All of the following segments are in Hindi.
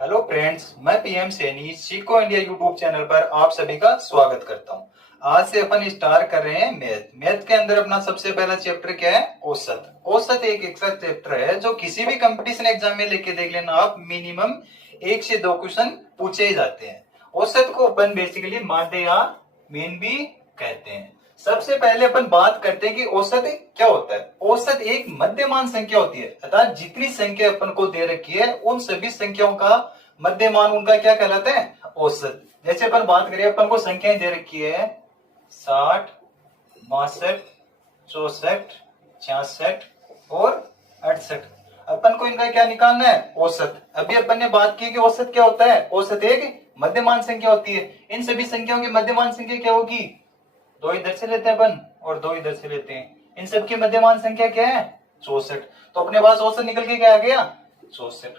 हेलो फ्रेंड्स, मैं PM Saini Seiko India YouTube channel पर आप सभी का स्वागत करता हूं। आज से अपन स्टार्ट कर रहे हैं मैथ के अंदर अपना सबसे पहला चैप्टर क्या है? औसत। औसत एक ऐसा चैप्टर है जो किसी भी कंपटीशन एग्जाम में लेके देख लेना आप, मिनिमम 1 से 2 क्वेश्चन पूछे ही जाते हैं। औसत को अपन बेसिकली माध्य या मीन भी कहते हैं। सबसे पहले अपन बात करते हैं कि औसत क्या होता है। औसत एक मध्यमान संख्या होती है, अर्थात जितनी संख्या अपन को दे रखी है उन सभी संख्याओं का मध्यमान उनका क्या कहलाता है? औसत। जैसे अपन बात करें, अपन को संख्याएं दे रखी है 60, 62, 64, 66 और 68। अपन को इनका क्या निकालना है? औसत। अभी अपन ने बात की कि औसत क्या होता है। औसत एक मध्यमान संख्या होती है। इन सभी संख्याओं की मध्यमान संख्या क्या होगी? 2 इधर से लेते हैं अपन और 2 इधर से लेते हैं। इन सबकी मध्यमान संख्या क्या है? 64। तो अपने पास औसत निकल के क्या आ गया? 64।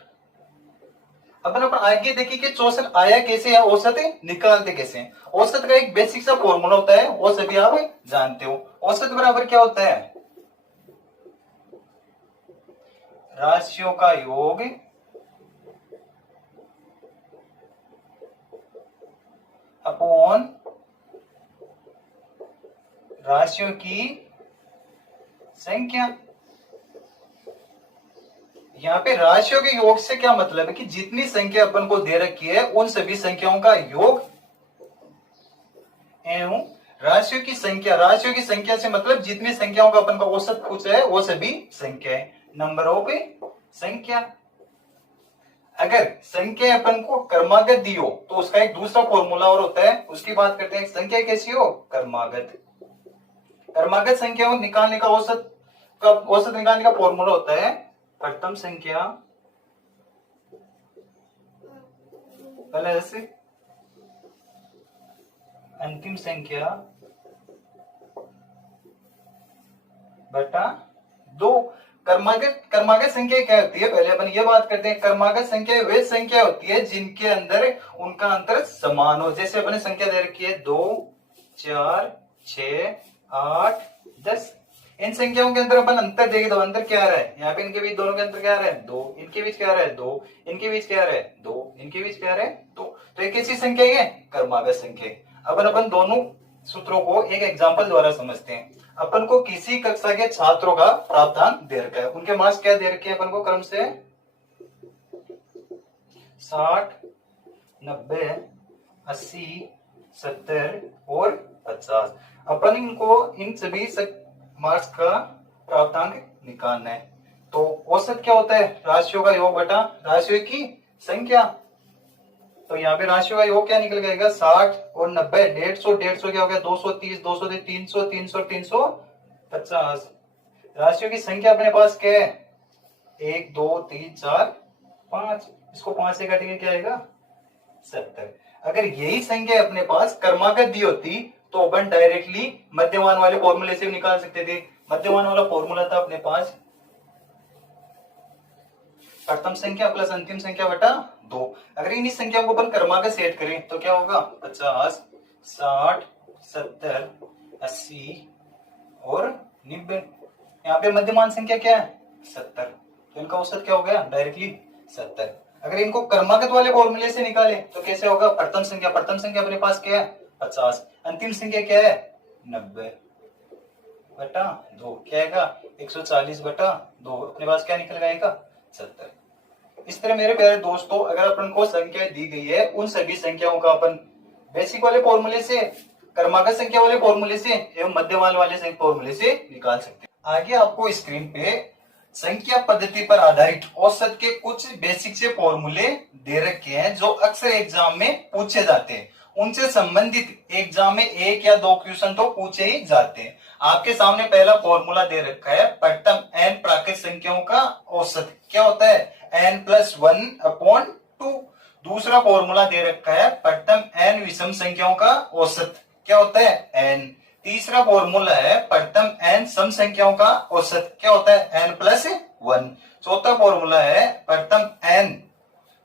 अपन आगे देखिए कि 64 आया कैसे है, औसत निकालते कैसे हैं। औसत का एक बेसिक सा फॉर्मूला होता है, वो सभी आप जानते हो। औसत बराबर क्या होता है? राशियों का योग अपॉन राशियों की संख्या। यहाँ पे राशियों के योग से क्या मतलब है कि जितनी संख्या अपन को दे रखी है उन सभी संख्याओं का योग एवं राशियों की संख्या। राशियों की संख्या से मतलब जितनी संख्याओं का अपन का औसत पूछा है वो सभी संख्याएं, नंबर ऑफ संख्या। अगर संख्या अपन को क्रमागत दी हो तो उसका एक दूसरा फॉर्मूला और होता है, उसकी बात करते हैं। संख्या कैसी हो? क्रमागत। क्रमागत संख्या निकालने का औसत निकालने का फॉर्मूला होता है प्रथम संख्या प्लस अंतिम संख्या बटा 2। क्रमागत संख्या क्या होती है? पहले अपन ये बात करते हैं। क्रमागत संख्या वे संख्या होती है जिनके अंदर उनका अंतर समान हो। जैसे अपने संख्या दे रखी है 2, 4, 6, 8, 10। इन संख्याओं के अंदर अपन अंतर देखें तो अंतर क्या आ रहा है? यहाँ पे इनके बीच दोनों के अंतर क्या आ रहा है? 2। इनके बीच क्या आ रहा है? 2। इनके बीच क्या आ रहा है? 2। इनके बीच क्या आ रहा है? 2। तो एक कैसी संख्या है? क्रमागत संख्या। अपन दोनों सूत्रों को एक एग्जाम्पल द्वारा समझते हैं। अपन को किसी कक्षा के छात्रों का प्राप्तांक दे रखा है। उनके मार्क्स क्या दे रखे हैं अपन को? क्रम से 60, 90, 80, 70 और 50। अपन इनको इन सभी मार्क्स का प्राप्तांक निकालना है। तो औसत क्या होता है? राशियों का योग बटा राशियों की संख्या। तो यहाँ पे राशियों का योग क्या निकल जाएगा? 60 और 90, 150, 150 क्या हो गया? 230, 230, 300, 300, 350। राशियों की संख्या अपने पास क्या है? 1, 2, 3, 4, 5। इसको 5 से काटेंगे क्या आएगा? 70। अगर यही संख्या अपने पास क्रमागत दी होती तो अपन डायरेक्टली मध्यमान वाले फॉर्मूले से निकाल सकते थे। मध्यमान वाला फॉर्मूला था अपने पास प्रथम संख्या प्लस अंतिम संख्या बटा 2। अगर इन संख्या को अपन क्रमागत सेट करें तो क्या होगा? 50, 60, 70, 80 और 90। यहाँ पे मध्यमान संख्या क्या है? 70। तो इनका औसत क्या हो गया? डायरेक्टली 70। अगर इनको क्रमागत वाले फॉर्मूले से निकाले तो कैसे होगा? प्रथम संख्या अपने पास क्या है? 50। अंतिम संख्या क्या है? 90 बटा 2 क्या आएगा? 140 बटा 2। अपने पास क्या निकल जाएगा? 70। इस तरह मेरे प्यारे दोस्तों, अगर अपन को संख्या दी गई है उन सभी संख्याओं का अपन बेसिक वाले फॉर्मूले से, क्रमागत संख्या वाले फॉर्मूले से एवं मध्यमान वाले फॉर्मूले से निकाल सकते हैं। आगे आपको स्क्रीन पे संख्या पद्धति पर आधारित औसत के कुछ बेसिक से फॉर्मूले दे रखे हैं जो अक्सर एग्जाम में पूछे जाते हैं। उनसे संबंधित एग्जाम में 1 या 2 क्वेश्चन तो पूछे ही जाते हैं। आपके सामने पहला फॉर्मूला दे रखा है प्रथम n प्राकृत संख्याओं का औसत क्या होता है? n+1/2। दूसरा फॉर्मूला दे रखा है प्रथम n विषम संख्याओं का औसत क्या होता है? n। तीसरा फॉर्मूला है प्रथम n सम संख्याओं का औसत क्या होता है? n+1। चौथा फॉर्मूला है प्रथम n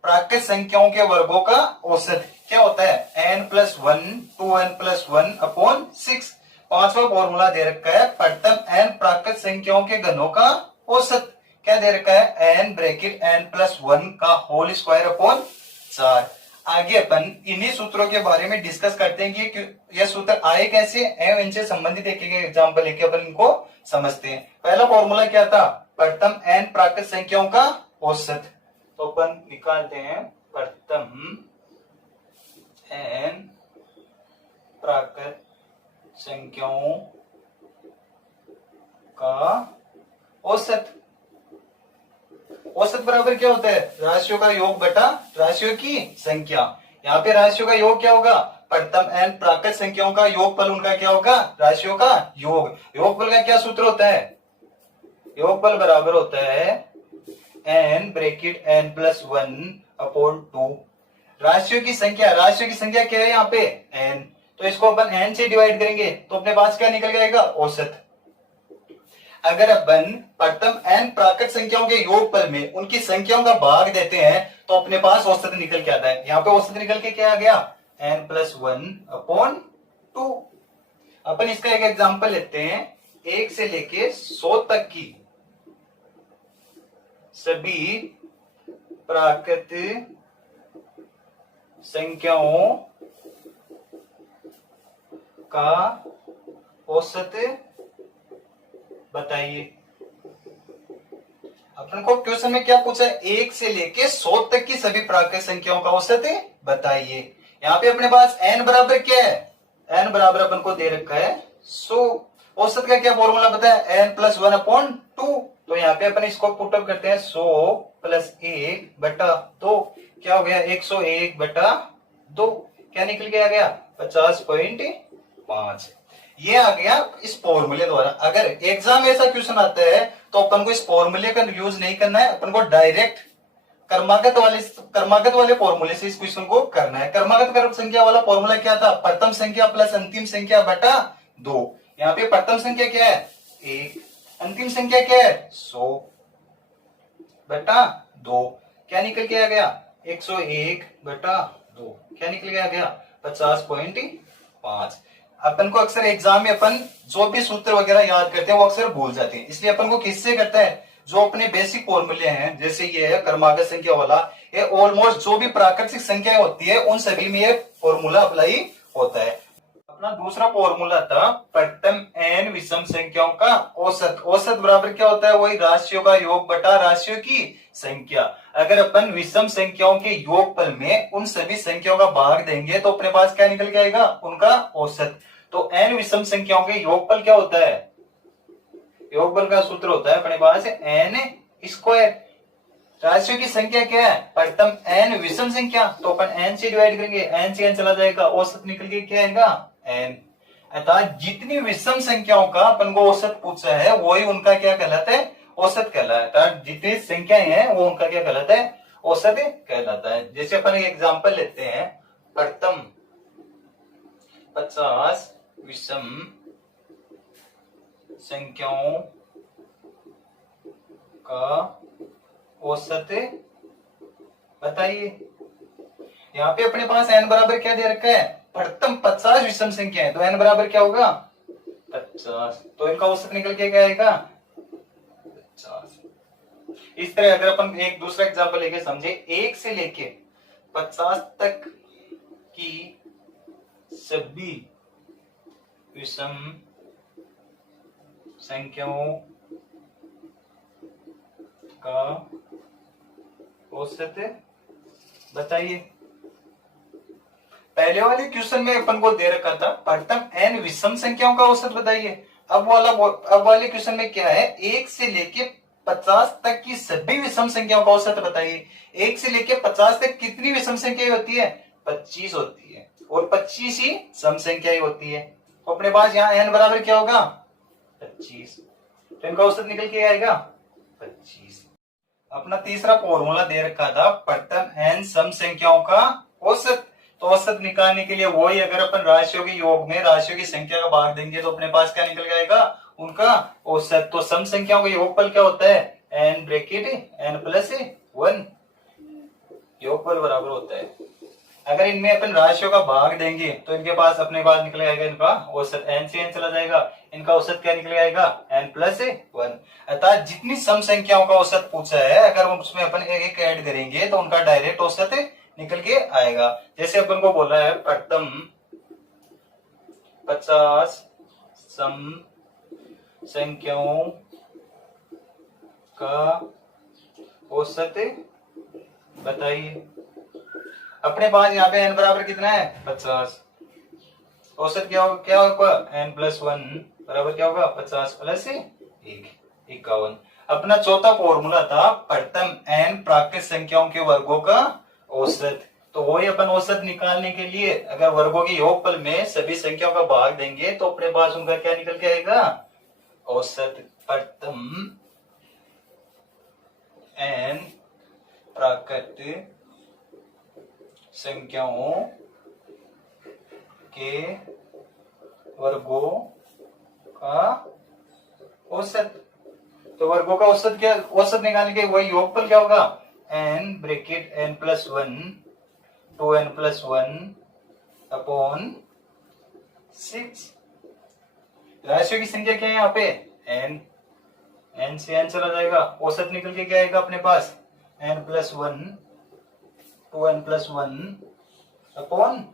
प्राकृत संख्याओं के वर्गों का औसत क्या होता है? n+1 2n+1/6। पांचवा फॉर्मूला दे रखा है प्रथम n प्राकृत संख्याओं के घनों का औसत क्या दे रखा है? n (n+1 का होल स्क्वायर अपॉन 4। आगे अपन इन्हीं सूत्रों के बारे में डिस्कस करते हैं कि यह सूत्र आए कैसे एवं इनसे संबंधित एक एग्जाम्पल लेके अपन इनको समझते हैं। पहला फॉर्मूला क्या था, प्रथम n प्राकृत संख्याओं का औसत। तो अपन निकालते हैं प्रथम n प्राकृत संख्याओं का औसत। औसत बराबर क्या होता है, राशियों का योग बटा राशियों की संख्या। यहाँ पे राशियों का योग क्या होगा, प्रथम n प्राकृत संख्याओं का योगफल उनका क्या होगा, राशियों का योग। योगफल का क्या सूत्र होता है, योगफल बराबर होता है n bracket n plus 1 upon 2। राशियों की संख्या, राशियों की संख्या क्या है यहाँ पे n, तो इसको अपन n से डिवाइड करेंगे तो अपने पास क्या निकल जाएगा, औसत। अगर अपन प्रथम n प्राकृत संख्याओं के योगफल में उनकी संख्याओं का भाग देते हैं तो अपने पास औसत निकल के आता है। यहाँ पे औसत निकल के क्या आ गया, n प्लस 1 अपॉन 2। अपन इसका एक एग्जांपल लेते हैं, 1 से लेके 100 तक की सभी प्राकृत संख्याओं का औसत बताइए। अपन को क्वेश्चन में क्या पूछा है, 1 से लेके 100 तक की सभी प्राकृत संख्याओं का औसत बताइए। यहाँ पे अपने पास n बराबर क्या है, n बराबर अपन को दे रखा है 100। औसत का क्या फॉर्मूला पता है, n प्लस 1 अपॉन 2। तो यहाँ पे अपन इसको पुटअप करते हैं, 100 प्लस 1 बटा 2 क्या हो गया, 101 बटा 2। क्या निकल के आ गया, 50.5। ये आ गया इस फॉर्मूले द्वारा। अगर एग्जाम ऐसा क्वेश्चन आता है तो अपन को इस फॉर्मूले का यूज नहीं करना है, अपन को डायरेक्ट कर्मागत वाले फॉर्मूले से इस क्वेश्चन को करना है। कर्मागत संख्या वाला फॉर्मूला क्या था, प्रथम संख्या प्लस अंतिम संख्या बटा 2। यहाँ पे प्रथम संख्या क्या है 1, अंतिम संख्या क्या है 100 बटा 2। क्या निकल के आ गया, 101 बटा 2। क्या निकल के आ गया, 50.5। अपन को अक्सर एग्जाम में अपन जो भी सूत्र वगैरह याद करते हैं वो अक्सर भूल जाते हैं, इसलिए अपन को किससे करता है, जो अपने बेसिक फॉर्मूले हैं, जैसे ये है कर्मागत संख्या वाला, ये ऑलमोस्ट जो भी प्राकृतिक संख्या होती है उन सभी में ये फॉर्मूला अप्लाई होता है। अपना दूसरा फॉर्मूला था प्रथम n विषम संख्याओं का औसत। औसत बराबर क्या होता है, वही राशियों का योग बटा राशियों की संख्या। अगर अपन विषम संख्याओं के योगफल में उन सभी संख्याओं का भाग देंगे तो अपने पास क्या निकल के आएगा, उनका औसत। तो n विषम संख्याओं के योगफल क्या होता है, योगफल का सूत्र होता है अपने पास n स्क्वायर। राशियों की संख्या क्या है, प्रथम n विषम संख्या, तो अपन n से डिवाइड करेंगे, n से n चला जाएगा, औसत निकल के क्या आएगा n। अर्थात जितनी विषम संख्याओं का अपन को औसत पूछा है वही उनका क्या कहलाता है, औसत कहलाता है। जितनी संख्याएं हैं वो उनका क्या कहलाता है, औसत कहलाता है। जैसे अपन एक एग्जांपल लेते हैं, प्रथम 50 विषम संख्याओं का औसत बताइए। यहाँ पे अपने पास n बराबर क्या दे रखा है, प्रथम 50 विषम संख्या है, तो n बराबर क्या होगा 50, तो इनका औसत निकल के क्या आएगा 50। इस तरह अगर अपन एक दूसरा एग्जांपल लेके समझे, 1 से लेके 50 तक की सभी विषम संख्याओं का औसत बताइए। पहले वाले क्वेश्चन में अपन को दे रखा था प्रथम n विषम संख्याओं का औसत बताइए। अब वाले क्वेश्चन में क्या है, 1 से लेके 50 तक की सभी विषम संख्याओं का औसत बताइए। 1 से लेके 50 तक कितनी विषम संख्या होती है, 25 होती है, और 25 ही सम संख्या होती है। तो अपने पास यहाँ n बराबर क्या होगा 25, तो इनका औसत निकल के आएगा 25। अपना तीसरा फॉर्मूला दे रखा था प्रथम n सम संख्याओं का औसत। तो औसत निकालने के लिए वही, अगर अपन राशियों के योग में राशियों की संख्या का भाग देंगे तो अपने पास क्या निकल जाएगा, उनका औसत। तो सम संख्याओं का योगफल क्या होता है, n ब्रैकेट n प्लस 1 योगफल बराबर होता है। अगर इनमें अपन राशियों का भाग देंगे तो इनके पास अपने पास निकल आएगा इनका औसत, n से n चला जाएगा, इनका औसत क्या निकल आएगा n प्लस 1। अर्थात जितनी सम संख्याओं का औसत पूछा है अगर उसमें अपन एक ऐड करेंगे तो उनका डायरेक्ट औसत निकल के आएगा। जैसे अपन को बोला है प्रथम 50 सम संख्याओं का औसत बताइए। अपने पास यहाँ पे n बराबर कितना है 50। औसत क्या होगा n+1 बराबर क्या होगा 50 + 1 51। अपना चौथा फॉर्मूला था प्रथम n प्राकृत संख्याओं के वर्गों का औसत। तो वही अपन औसत निकालने के लिए अगर वर्गों के योगफल में सभी संख्याओं का भाग देंगे तो अपने पास उनका क्या निकल के आएगा औसत। प्रथम n प्राकृत संख्याओं के वर्गों का औसत। तो वर्गों का औसत क्या औसत निकालने के वही योगफल क्या होगा n bracket n+1 2n+1 upon 6। राशियों की संख्या क्या है यहाँ पे n से n चला जाएगा, औसत निकल के क्या आएगा अपने पास n+1 2n+1 अपॉन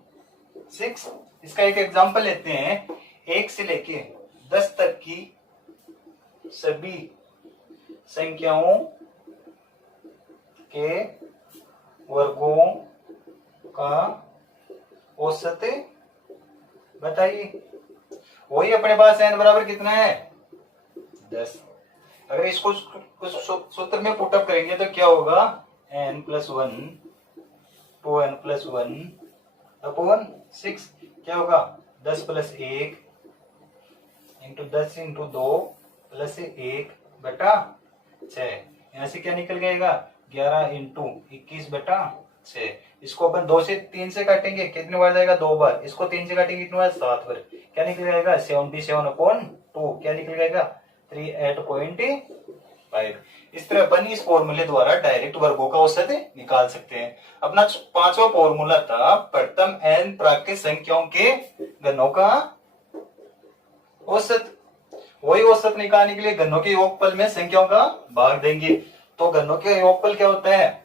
6। इसका एक एग्जांपल लेते हैं। 1 से लेके 10 तक की सभी संख्याओं के वर्गों का औसत बताइए। वही अपने पास n बराबर कितना है 10। अगर इसको सूत्र में पुटअप करेंगे तो क्या होगा n+1 2n+1 अपॉन 6। क्या होगा 10 + 1 इंटू 10 इंटू 2 + 1 बटा 6। यहां से क्या निकल जाएगा 11 इंटू 21 बटा 6। इसको अपन 2 से 3 से काटेंगे कितने बार जाएगा 2 बार। इसको 3 से काटेंगे कितने बार 7 बार। क्या निकल जाएगा 77/2। क्या निकल जाएगा 38.5। इस तरह अपन इस फॉर्मूले द्वारा डायरेक्ट वर्गों का औसत निकाल सकते हैं। अपना पांचवा फॉर्मूला था प्रथम n प्राकृत संख्याओं के घनों का औसत। वही औसत निकालने के लिए घनों के योगफल में संख्याओं का भाग देंगे। तो घनों के योगफल क्या होता है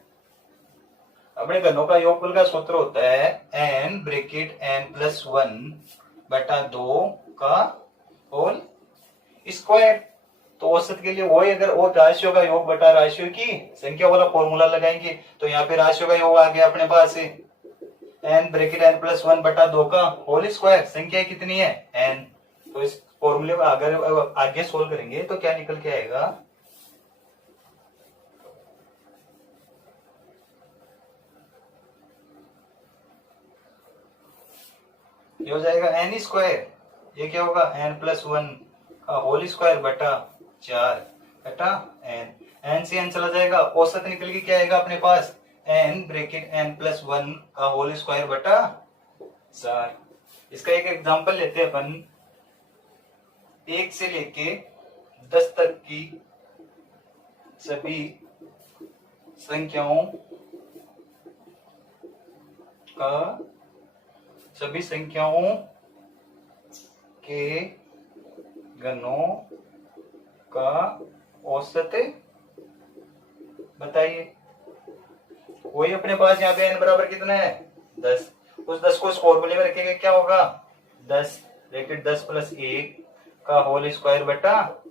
अपने घनों का योगफल का सूत्र होता है n ब्रैकेट n+1 बटा 2 का होल स्क्वायर। तो औसत के लिए वही अगर वो राशियों का योग बटा राशियों की संख्या वाला फॉर्मूला लगाएंगे तो यहाँ पे राशियों का योग आ गया अपने पास n ब्रैकेट n+1 बटा 2 का होल स्क्वायर। संख्या कितनी है n। तो इस फॉर्मूले को अगर आगे सोल्व करेंगे तो क्या निकल के आएगा ये हो जाएगा n²। ये क्या होगा n+1 का होल स्क्वायर बटा 4 बटा n से n चला जाएगा। औसत निकल के क्या आएगा अपने पास n ब्रैकेट n+1 का होल स्क्वायर बटा 4। इसका एक एग्जांपल लेते हैं अपन। 1 से लेके 10 तक की सभी संख्याओं के घनों का औसत बताइए। वही अपने पास यहाँ पे n बराबर कितना है 10। उस 10 को इस फॉर्मूले में रखेंगे क्या होगा 10 ब्रैकेट 10 + 1 का होल स्क्वायर बटा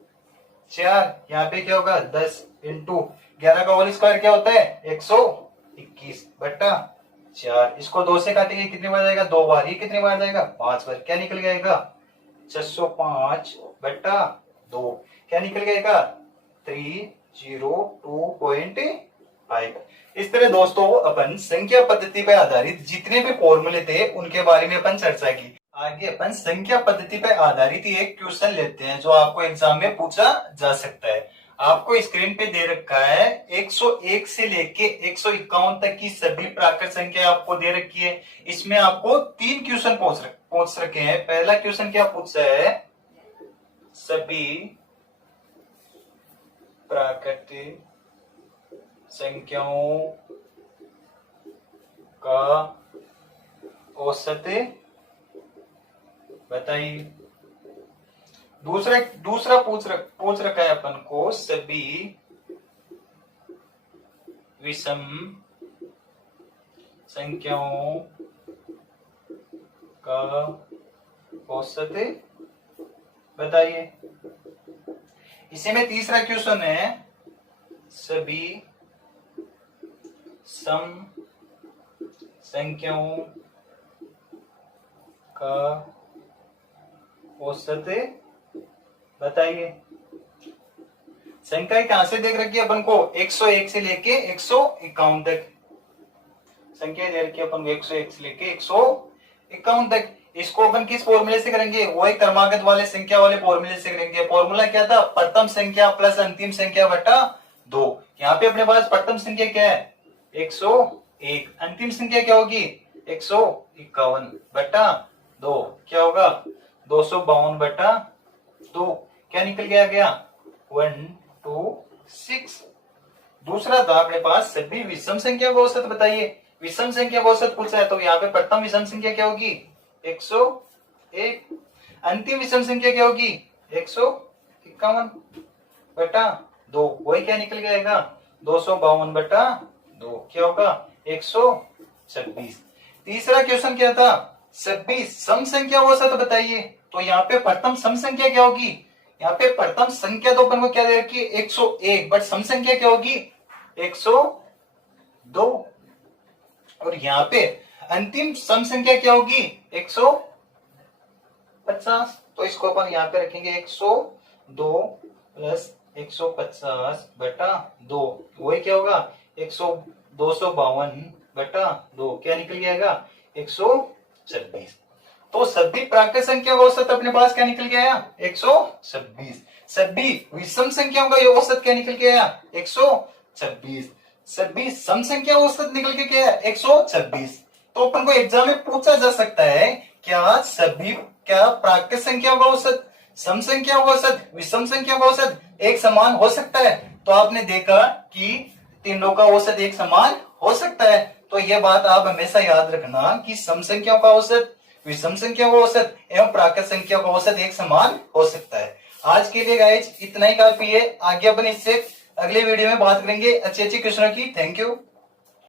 4। यहाँ पे क्या होगा 10 इंटू 11 का होल स्क्वायर क्या होता है 121 बटा 4। इसको 2 से काटेंगे कितनी बार जाएगा 2 बार। ये कितनी बार जाएगा 5 बार। क्या निकल जाएगा 605 बटा 2। क्या निकल जाएगा 302.5। इस तरह दोस्तों अपन संख्या पद्धति पर आधारित जितने भी फॉर्मूले थे उनके बारे में अपन चर्चा की। आगे अपन संख्या पद्धति पर आधारित एक क्वेश्चन लेते हैं जो आपको एग्जाम में पूछा जा सकता है। आपको स्क्रीन पे दे रखा है 101 से लेके 151 तक की सभी प्राकृत संख्या आपको दे रखी है। इसमें आपको 3 क्वेश्चन पूछ रखे हैं। पहला क्वेश्चन क्या पूछा है सभी प्राकृत संख्याओं का औसत बताइए। दूसरा पूछ रखा है अपन को सभी विषम संख्याओं का औसत बताइए। इसी में तीसरा क्वेश्चन है, सभी सम संख्याओं का औसत बताइए। संख्या कहां से देख रखी है अपन को, 101 से लेके 151 तक संख्या दे रखी है अपन को, 101 से लेके 151 तक। इसको अपन किस फॉर्मूले से करेंगे, वही क्रमागत वाले संख्या वाले फॉर्मूले से करेंगे। फॉर्मूला क्या था, प्रथम संख्या प्लस अंतिम संख्या बटा 2। यहाँ पे अपने पास प्रथम संख्या क्या है, 101, अंतिम संख्या क्या होगी 151 बटा 2, क्या होगा 252 बटा 2, क्या निकल के आ गया 126। दूसरा था अपने पास, सभी विषम संख्या का औसत बताइए। विषम संख्या का औसत पूछा है तो यहाँ पे प्रथम विषम संख्या क्या होगी 101, अंतिम विषम संख्या क्या होगी 151 बटा 2, वही क्या निकल जाएगा 252 बटा 2, क्या होगा 126। तीसरा क्वेश्चन क्या था, सभी सम संख्या का औसत बताइए। तो यहाँ पे प्रथम सम संख्या क्या होगी, यहाँ पे प्रथम संख्या तो अपन को क्या दे रखी है 101, बट सम संख्या क्या होगी 102, और यहाँ पे अंतिम सम संख्या क्या होगी 150। तो इसको अपन यहाँ पे रखेंगे 102 प्लस 150 बटा 2, वही क्या होगा 252 बटा 2, क्या निकल जाएगा 126। तो सभी प्राकृत संख्या का औसत अपने पास क्या निकल के आया 126। सभी विषम संख्याओं का औसत क्या निकल के आया 126। सभी सम संख्या औसत निकल के क्या है 126। तो अपन को एग्जाम में पूछा जा सकता है, क्या प्राकृत संख्याओं का औसत, सम संख्याओं का औसत, विषम संख्याओं का औसत एक समान हो सकता है। तो आपने देखा कि तीनों का औसत एक समान हो सकता है। तो यह बात आप हमेशा याद रखना कि सम संख्याओं का औसत, विषम संख्या का औसत एवं प्राकृत संख्या का औसत एक समान हो सकता है। आज के लिए गाइज इतना ही काफी है। आगे अपन इससे अगले वीडियो में बात करेंगे अच्छे अच्छे क्वेश्चनों की। Thank you.